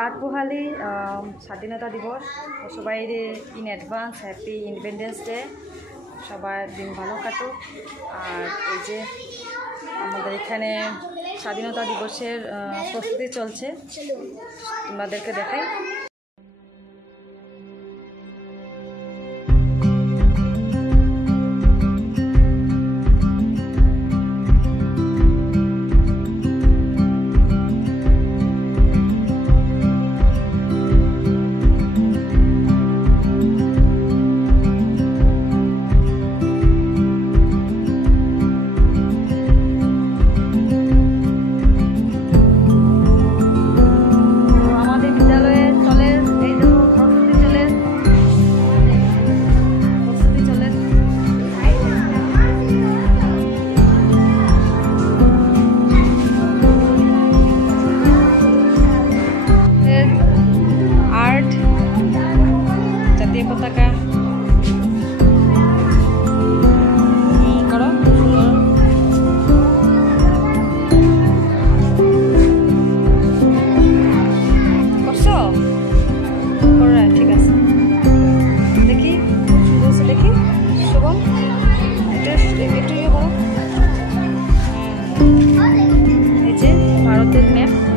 রাত পোহালি স্বাধীনতা দিবস সবাই in advance happy independence day সবার দিন ভালো কাটুক। আর এই যে আমাদের এখানে স্বাধীনতা দিবসের প্রস্তুতি চলছে, তোমাদেরকে দেখাই। পতাকা করো করছো, ঠিক আছে। দেখি দেখি শুভম একটু ইয়ে করো। এই যে ভারতের ম্যাপ।